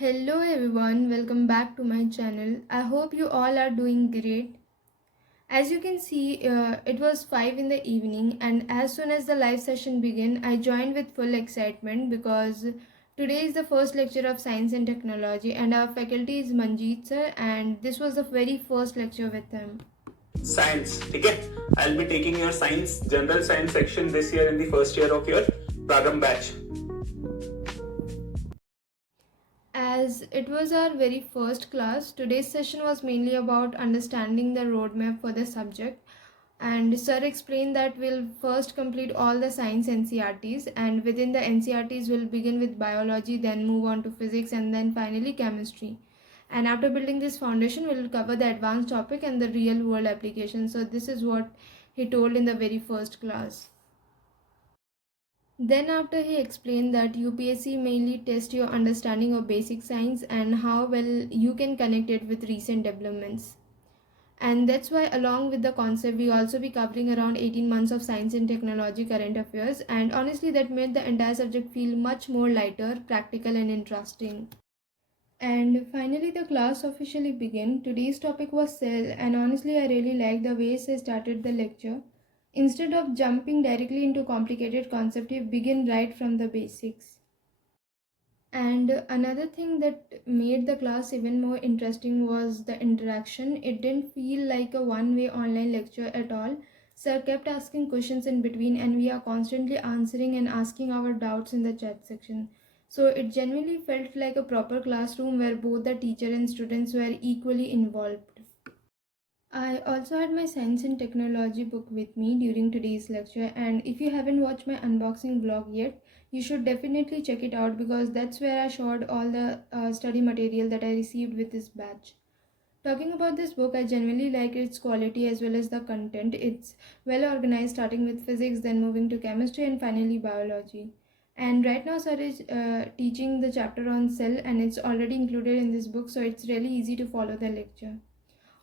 Hello everyone, welcome back to my channel. I hope you all are doing great. As you can see, it was 5 in the evening, and as soon as the live session began, I joined with full excitement because today is the first lecture of Science and Technology, and our faculty is Manjeet sir, and this was the very first lecture with him. Science, okay? I'll be taking your science, general science section this year in the first year of your Prarambh batch. As it was our very first class, today's session was mainly about understanding the roadmap for the subject. And sir explained that we'll first complete all the science NCRTs, and within the NCRTs we'll begin with biology, then move on to physics, and then finally chemistry. And after building this foundation, we'll cover the advanced topic and the real world application. So this is what he told in the very first class. Then after he explained that UPSC mainly tests your understanding of basic science and how well you can connect it with recent developments. And that's why along with the concept we also be covering around 18 months of science and technology current affairs, and honestly that made the entire subject feel much more lighter, practical and interesting. And finally the class officially began. Today's topic was cell, and honestly I really liked the way he started the lecture. Instead of jumping directly into complicated concept, he began right from the basics. And another thing that made the class even more interesting was the interaction. It didn't feel like a one-way online lecture at all. Sir kept asking questions in between, and we are constantly answering and asking our doubts in the chat section. So it genuinely felt like a proper classroom where both the teacher and students were equally involved. I also had my science and technology book with me during today's lecture, and if you haven't watched my unboxing vlog yet, you should definitely check it out because that's where I showed all the study material that I received with this batch. Talking about this book, I genuinely like its quality as well as the content. It's well organized, starting with physics, then moving to chemistry, and finally biology. And right now, sir is teaching the chapter on cell, and it's already included in this book, so it's really easy to follow the lecture.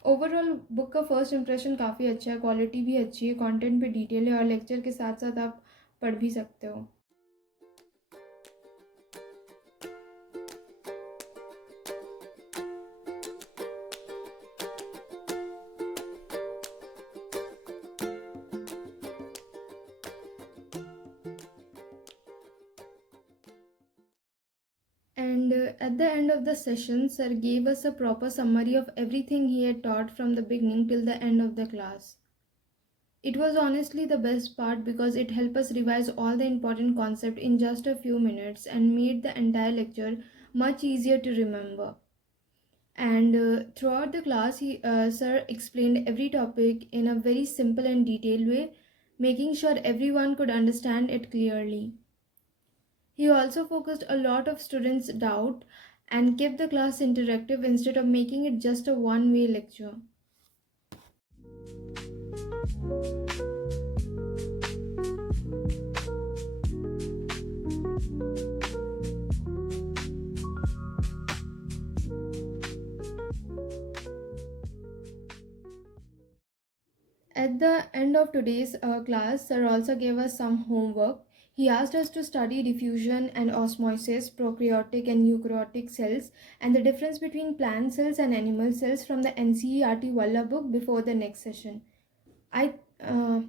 Overall book का first impression काफ़ी अच्छा है, quality भी अच्छी है, content भी detail है और लेक्चर के साथ साथ आप पढ़ भी सकते हो. And at the end of the session, sir gave us a proper summary of everything he had taught from the beginning till the end of the class. It was honestly the best part because it helped us revise all the important concepts in just a few minutes and made the entire lecture much easier to remember. And throughout the class, sir explained every topic in a very simple and detailed way, making sure everyone could understand it clearly. He also focused a lot of students' doubt and kept the class interactive instead of making it just a one-way lecture. At the end of today's class, sir also gave us some homework. He asked us to study diffusion and osmosis, prokaryotic and eukaryotic cells, and the difference between plant cells and animal cells from the NCERT Walla book before the next session. I uh,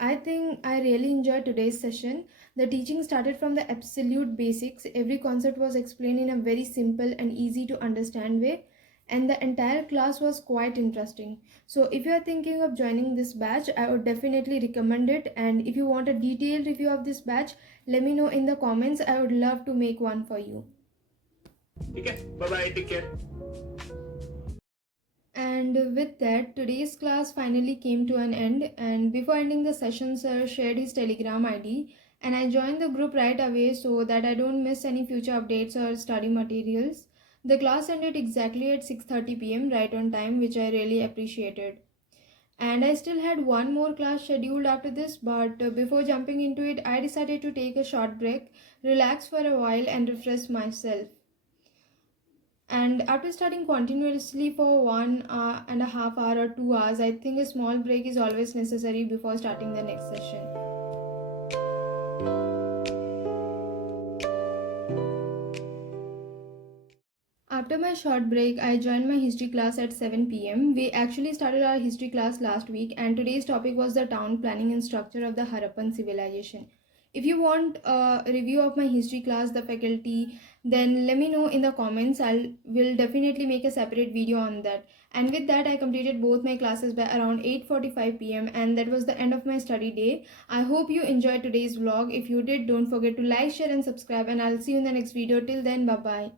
I think I really enjoyed today's session. The teaching started from the absolute basics. Every concept was explained in a very simple and easy to understand way, and the entire class was quite interesting. So if you are thinking of joining this batch, I would definitely recommend it. And if you want a detailed review of this batch, let me know in the comments. I would love to make one for you. Okay, bye bye, take care. And with that, today's class finally came to an end. And before ending the session, sir shared his Telegram ID, and I joined the group right away so that I don't miss any future updates or study materials. The class ended exactly at 6:30 p.m. right on time, which I really appreciated. And I still had one more class scheduled after this, but before jumping into it, I decided to take a short break, relax for a while, and refresh myself. And after studying continuously for 1.5 hours or 2 hours, I think a small break is always necessary before starting the next session. my short break, I joined my history class at 7 pm. We actually started our history class last week, and today's topic was the town planning and structure of the Harappan civilization. If you want a review of my history class, the faculty, then let me know in the comments. I will definitely make a separate video on that. And with that, I completed both my classes by around 8:45 pm, and that was the end of my study day. I hope you enjoyed today's vlog. If you did, don't forget to like, share, and subscribe. And I'll see you in the next video. Till then, bye bye.